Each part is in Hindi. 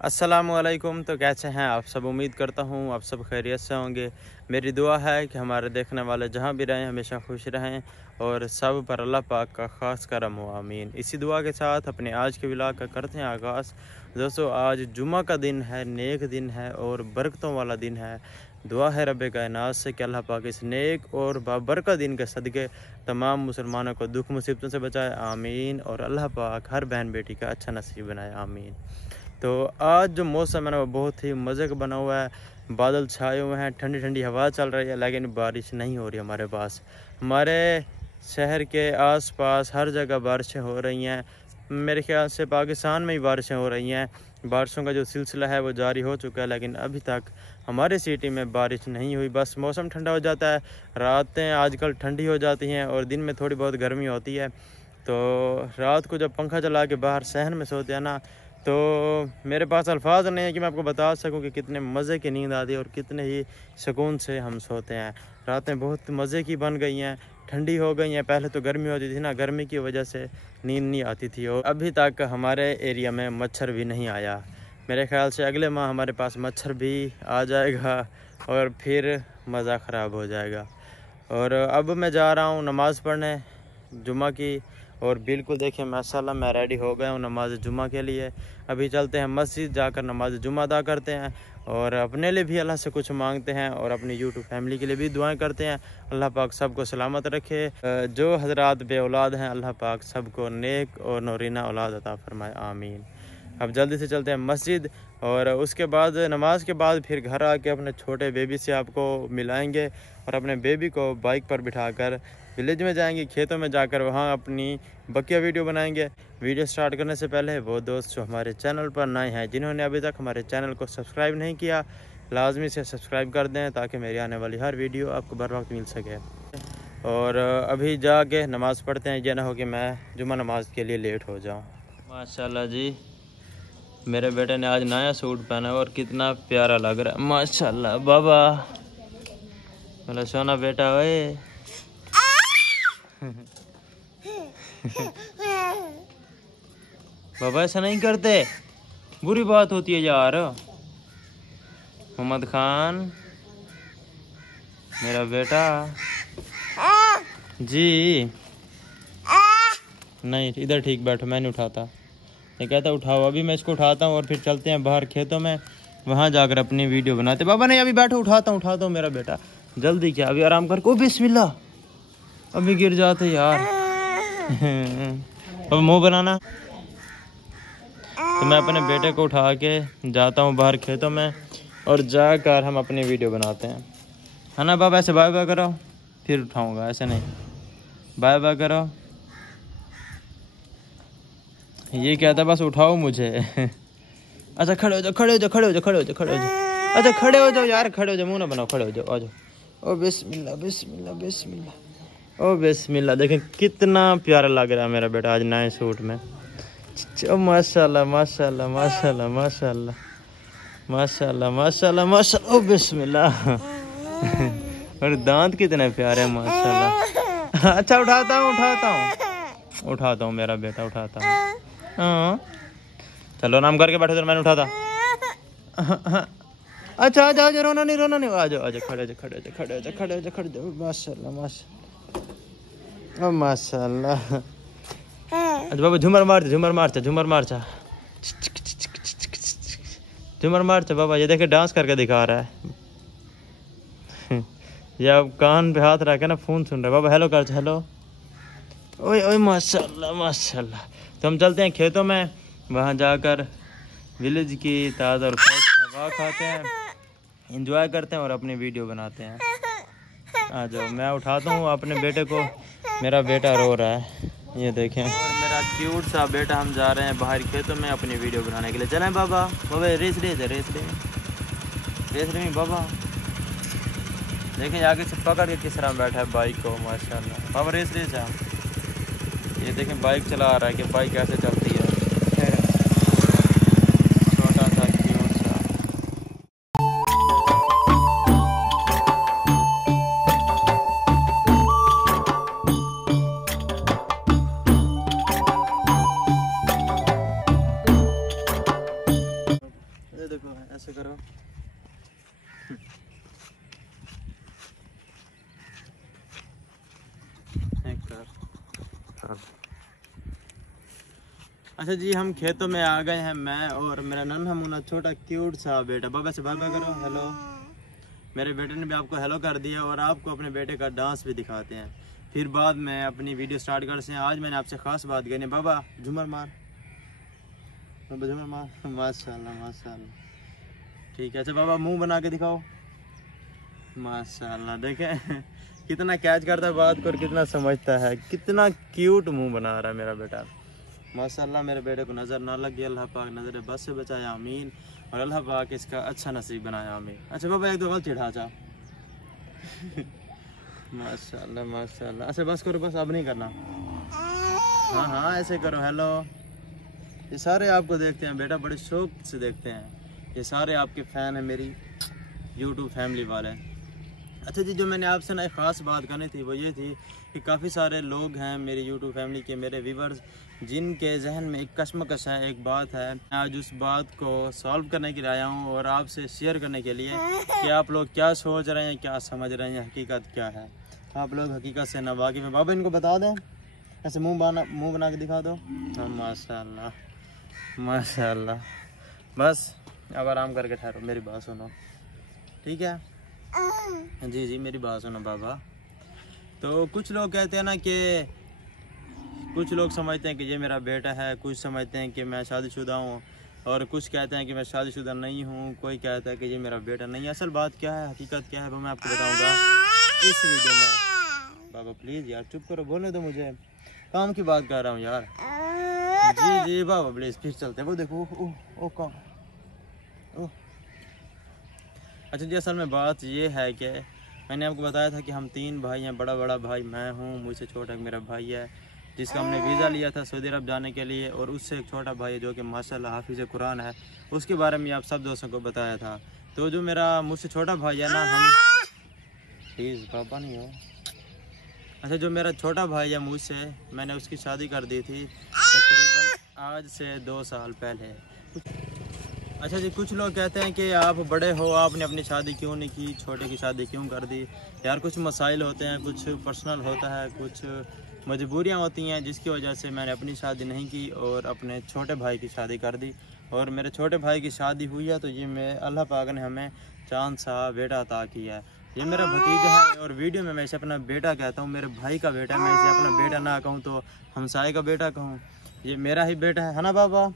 अस्सलामुअलैकुम। तो कैसे हैं आप सब? उम्मीद करता हूँ आप सब खैरियत से होंगे। मेरी दुआ है कि हमारे देखने वाले जहाँ भी रहें हमेशा खुश रहें और सब पर अल्लाह पाक का ख़ास करम हो, आमीन। इसी दुआ के साथ अपने आज के व्लॉग का करते हैं आगाज़। दोस्तों, आज जुम्मा का दिन है, नेक दिन है और बरकतों वाला दिन है। दुआ है रब कायनात से कि अल्लाह पाक इस नेक और बाबरकत दिन के सदक़े तमाम मुसलमानों को दुख मुसीबतों से बचाए, आमीन। और अल्लाह पाक हर बहन बेटी का अच्छा नसीब बनाए, आमीन। तो आज जो मौसम है ना वो बहुत ही मज़े का बना हुआ है। बादल छाए हुए हैं, ठंडी ठंडी हवा चल रही है, लेकिन बारिश नहीं हो रही हमारे पास। हमारे शहर के आसपास हर जगह बारिशें हो रही हैं। मेरे ख्याल से पाकिस्तान में ही बारिशें हो रही हैं। बारिशों का जो सिलसिला है वो जारी हो चुका है, लेकिन अभी तक हमारे सिटी में बारिश नहीं हुई। बस मौसम ठंडा हो जाता है, रातें आजकल ठंडी हो जाती हैं और दिन में थोड़ी बहुत गर्मी होती है। तो रात को जब पंखा चला के बाहर सहन में सोते हैं ना, तो मेरे पास अल्फाज नहीं है कि मैं आपको बता सकूं कि कितने मज़े की नींद आती है और कितने ही सुकून से हम सोते हैं। रातें बहुत मज़े की बन गई हैं, ठंडी हो गई हैं। पहले तो गर्मी होती थी ना, गर्मी की वजह से नींद नहीं आती थी और अभी तक हमारे एरिया में मच्छर भी नहीं आया। मेरे ख़्याल से अगले माह हमारे पास मच्छर भी आ जाएगा और फिर मज़ा ख़राब हो जाएगा। और अब मैं जा रहा हूँ नमाज़ पढ़ने जुम्मा की, और बिल्कुल देखिए माशाल्लाह मैं रेडी हो गया हूँ नमाज जुम्मा के लिए। अभी चलते हैं मस्जिद, जाकर नमाज जुम्मा अदा करते हैं और अपने लिए भी अल्लाह से कुछ मांगते हैं और अपनी यूट्यूब फैमिली के लिए भी दुआएं करते हैं। अल्लाह पाक सबको सलामत रखे। जो हजरात बे औलाद हैं अल्लाह पाक सबको नेक और नौरीना औलाद अता फरमाए, आमीन। अब जल्दी से चलते हैं मस्जिद और उसके बाद नमाज के बाद फिर घर आके अपने छोटे बेबी से आपको मिलाएंगे और अपने बेबी को बाइक पर बिठाकर विलेज में जाएंगे, खेतों में जाकर वहाँ अपनी बकिया वीडियो बनाएंगे। वीडियो स्टार्ट करने से पहले वो दोस्त जो हमारे चैनल पर नए हैं, जिन्होंने अभी तक हमारे चैनल को सब्सक्राइब नहीं किया, लाजमी से सब्सक्राइब कर दें ताकि मेरी आने वाली हर वीडियो आपको बर वक्त मिल सके। और अभी जाके नमाज़ पढ़ते हैं, ये ना हो कि मैं जुम्मा नमाज के लिए लेट हो जाऊँ। माशाल्लाह जी, मेरे बेटे ने आज नया सूट पहना और कितना प्यारा लग रहा है माशाल्लाह। बाबा बोला सोना बेटा ओए। बाबा ऐसा नहीं करते, बुरी बात होती है यार। मोहम्मद खान मेरा बेटा जी, नहीं इधर ठीक बैठो, मैं नहीं उठाता। ये कहता उठाओ, अभी मैं इसको उठाता हूँ और फिर चलते हैं बाहर खेतों में, वहाँ जाकर अपनी वीडियो बनाते। बाबा नहीं अभी बैठो, उठाता हूँ मेरा बेटा, जल्दी क्या, अभी आराम कर। ओ बिस्मिल्लाह, अभी गिर जाते यार। अब मुंह बनाना। तो मैं अपने बेटे को उठा के जाता हूँ बाहर खेतों में और जाकर हम अपनी वीडियो बनाते हैं, है ना बाबा? ऐसे बाय बाय करो फिर उठाऊंगा, ऐसे नहीं, बाय बाय करो। ये क्या था, बस उठाओ मुझे। अच्छा खड़े हो जाओ, खड़े हो जाओ, खड़े हो जाओ, खड़े हो जाओ, खड़े हो जाओ। अच्छा खड़े हो जाओ यार, खड़े हो जाओ, मुँह ना बनाओ, खड़े हो जाओ, आ जाओ। ओ बिस्मिल्लाह बिस्मिल्लाह बिस्मिल्लाह, ओ बिस्मिल्लाह। देखें कितना प्यारा लग रहा है मेरा बेटा आज नए सूट में। माशाल्लाह माशाल्लाह माशाल्लाह माशाल्लाह माशाल्लाह माशाल्लाह माशाल्लाह, ओ बिस्मिल्लाह। और दांत कितने प्यारे हैं माशाल्लाह। अच्छा उठाता हूँ मेरा बेटा, उठाता हूँ। हाँ चलो नाम करके बैठो, तो मैंने उठाता। अच्छा आ जाओ, रोना नहीं आ जाओ, खड़े हो जाओ। माशाल्लाह माशाल्लाह, ओ माशाल्लाह। अच्छा बाबा झूमर मारचा बाबा, ये देखे डांस करके दिखा रहा है। या कान पे हाथ रखे ना, फोन सुन रहा है। बाबा हेलो कर, हेलो। ओए ओए माशाल्लाह माशाल्लाह। तो हम चलते हैं खेतों में, वहाँ जाकर विलेज की ताज़ा और फ्रेश हवा खाते हैं, एंजॉय करते हैं और अपनी वीडियो बनाते हैं। आ जाओ, मैं उठाता हूँ अपने बेटे को। मेरा बेटा रो रहा है, ये देखें मेरा क्यूट सा बेटा। हम जा रहे हैं बाहर खेतों में अपनी वीडियो बनाने के लिए। चलें बाबा, रेस में बाबा। देखें आगे से पकड़ के किस तरह बैठा है बाइक को, माशाल्लाह। बाबा रेस है। ये देखें बाइक चला रहा है कि बाइक कैसे चलती है। छोटा सा क्यूट सा। ये देखो ऐसे करो। अच्छा जी, हम खेतों में आ गए हैं, मैं और मेरा नन्हा मुन्ना छोटा क्यूट सा बेटा। बाबा से बाय बाय करो, हेलो। मेरे बेटे ने भी आपको हेलो कर दिया और आपको अपने बेटे का डांस भी दिखाते हैं, फिर बाद में अपनी वीडियो स्टार्ट करते हैं। आज मैंने आपसे ख़ास बात करनी। बाबा झूमर मार, बाबा झूमर मार। माशाल्लाह माशाल्लाह, ठीक है। अच्छा बाबा मुंह बना के दिखाओ। माशाल्लाह, देखें कितना कैच करता है बात को और कितना समझता है, कितना क्यूट मुंह बना रहा है मेरा बेटा। माशाल्लाह, मेरे बेटे को नज़र ना लगे, अल्लाह पाक नज़र बस से बचाया, आमीन। और अल्लाह पाक इसका अच्छा नसीब बनाया, आमीन। अच्छा बाबा एक दो गलती ढांचा। माशाल्लाह माशाल्लाह। अच्छा बस करो, बस अब नहीं करना। हाँ हाँ ऐसे करो, हेलो। ये सारे आपको देखते हैं बेटा, बड़े शौक से देखते हैं। ये सारे आपके फ़ैन हैं, मेरी यूट्यूब फैमिली वाले। अच्छा जी, जो मैंने आपसे ना एक ख़ास बात करनी थी वो ये थी कि काफ़ी सारे लोग हैं मेरी यूट्यूब फैमिली के, मेरे व्यूवर्स, जिनके जहन में एक कश्मकश है, एक बात है। मैं आज उस बात को सॉल्व करने के लिए आया हूँ और आपसे शेयर करने के लिए कि आप लोग क्या सोच रहे हैं, क्या समझ रहे हैं, हकीकत क्या है। आप लोग हकीकत से नावाकिफ़ हैं। बाबा इनको बता दें, ऐसे मुँह बना के दिखा दो। हाँ माशाल्लाह माशाल्लाह। बस अब आराम करके ठहरो, मेरी बात सुनो, ठीक है? जी जी मेरी बात सुनो बाबा। तो कुछ लोग कहते हैं ना कि कुछ लोग समझते हैं कि ये मेरा बेटा है, कुछ समझते हैं कि मैं शादीशुदा हूँ, और कुछ कहते हैं कि मैं शादीशुदा नहीं हूँ, कोई कहता है कि ये मेरा बेटा नहीं है। असल बात क्या है, हकीकत क्या है, वो मैं आपको बताऊँगा इस वीडियो में। बाबा प्लीज़ यार चुप करो, बोलने दो मुझे, काम की बात कर रहा हूँ यार। जी जी बाबा प्लीज़, फिर चलते हैं। वो देखो ओ कौन। अच्छा जी, असल में बात ये है कि मैंने आपको बताया था कि हम 3 भाई हैं। बड़ा भाई मैं हूँ, मुझसे छोटा मेरा भाई है जिसका हमने वीज़ा लिया था सऊदी अरब जाने के लिए, और उससे एक छोटा भाई है जो कि माशाल्लाह हाफिज़ कुरान है। उसके बारे में आप सब दोस्तों को बताया था। तो जो मेरा मुझसे छोटा भाई है ना, हम प्लीज़ पापा नहीं हो। अच्छा, जो मेरा छोटा भाई है मुझसे, मैंने उसकी शादी कर दी थी तकरीबन आज से 2 साल पहले। अच्छा जी, कुछ लोग कहते हैं कि आप बड़े हो, आपने अपनी शादी क्यों नहीं की, छोटे की शादी क्यों कर दी। यार कुछ मसाइल होते हैं, कुछ पर्सनल होता है, कुछ मजबूरियां होती हैं, जिसकी वजह से मैंने अपनी शादी नहीं की और अपने छोटे भाई की शादी कर दी। और मेरे छोटे भाई की शादी हुई है तो ये मैं अल्लाह पाक ने हमें चांद सा बेटा अता किया है। ये मेरा भतीजा है और वीडियो में मैं इसे अपना बेटा कहता हूँ, मेरे भाई का बेटा। मैं इसे अपना बेटा ना कहूँ तो हमसाए का बेटा कहूँ, ये मेरा ही बेटा है ना बाबा।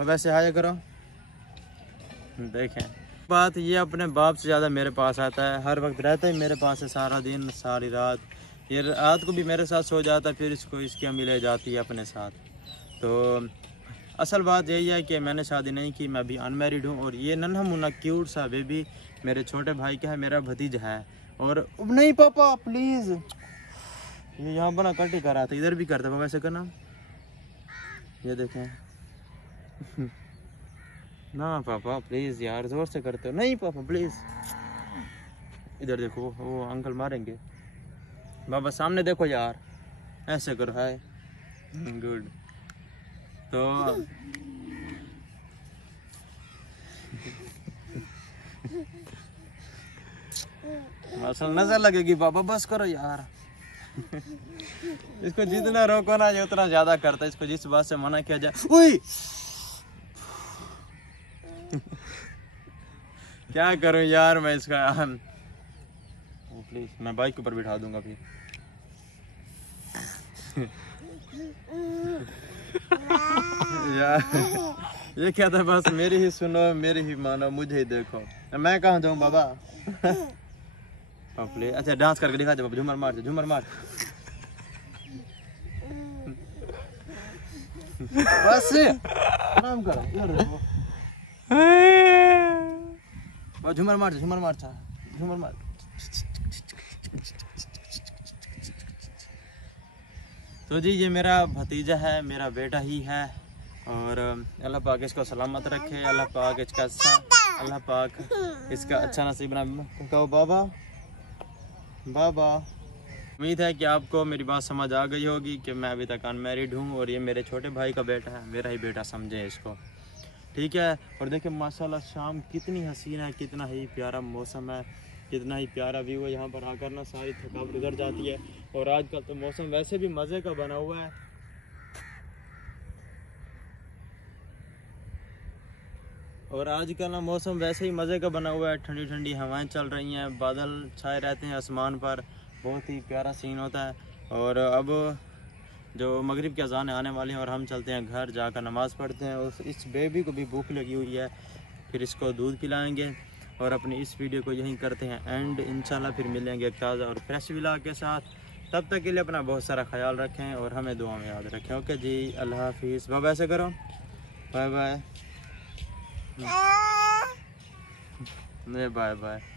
वैसे हाय करो। देखें बात ये, अपने बाप से ज़्यादा मेरे पास आता है, हर वक्त रहता है मेरे पास है, सारा दिन सारी रात। ये रात को भी मेरे साथ सो जाता है, फिर इसको इसकी अम्मी ले जाती है अपने साथ। तो असल बात यही है कि मैंने शादी नहीं की, मैं अभी अनमैरिड हूँ। और ये नन्हा मुन्ना क्यूट सा बेबी मेरे छोटे भाई का है, मेरा भतीजा है। और नहीं पापा प्लीज़, ये यहाँ बना कल्टी कर रहा था, इधर भी करता पापा ऐसे करना। ये देखें ना पापा प्लीज़ यार, ज़ोर से करते हो। नहीं पापा प्लीज़, इधर देखो, वो अंकल मारेंगे। बाबा सामने देखो यार, ऐसे करो, हाय गुड। तो असल नजर लगेगी बाबा, बस करो यार। इसको जितना रोको ना ये उतना ज्यादा करता है, इसको जिस बात से मना किया जाए क्या करूं यार मैं इसका। प्लीज मैं बाइक के ऊपर बिठा दूंगा फिर। यार ये क्या था, बस मेरी ही सुनो, मेरी ही मानो, मुझे ही देखो। मैं कहाँ जाऊँ बाबा। प्लीज अच्छा डांस करके दिखा दे बाबा, झूमर मार, झूमर मार। बस आराम करो, झूमर मार, झूमर मार, झूमर मार। तो जी ये मेरा भतीजा है, मेरा बेटा ही है। और अल्लाह पाक इसको सलामत रखे, अल्लाह पाक इसका अच्छा नसीब बना। कहो बाबा बाबा। उम्मीद है कि आपको मेरी बात समझ आ गई होगी कि मैं अभी तक अनमैरिड हूँ और ये मेरे छोटे भाई का बेटा है, मेरा ही बेटा समझें इसको। ठीक है। और देखिए माशाल्लाह शाम कितनी हसीन है, कितना ही प्यारा मौसम है, कितना ही प्यारा व्यू है। यहाँ पर आकर ना सारी थकावट गुजर जाती है। और आजकल तो मौसम वैसे भी मज़े का बना हुआ है। और आजकल ना मौसम वैसे ही मज़े का बना हुआ है, ठंडी ठंडी हवाएं चल रही हैं, बादल छाए रहते हैं आसमान पर, बहुत ही प्यारा सीन होता है। और अब जो मगरिब की अज़ान आने वाली है और हम चलते हैं घर, जाकर नमाज़ पढ़ते हैं। और इस बेबी को भी भूख लगी हुई है, फिर इसको दूध पिलाएंगे। और अपनी इस वीडियो को यहीं करते हैं एंड, इंशाल्लाह फिर मिलेंगे एक ताज़ा और फ्रेश व्लॉग के साथ। तब तक के लिए अपना बहुत सारा ख्याल रखें और हमें दुआ में याद रखें। ओके जी, अल्लाह हाफिज़। बाय बाय से करो, बाय बाय, बाय बाय।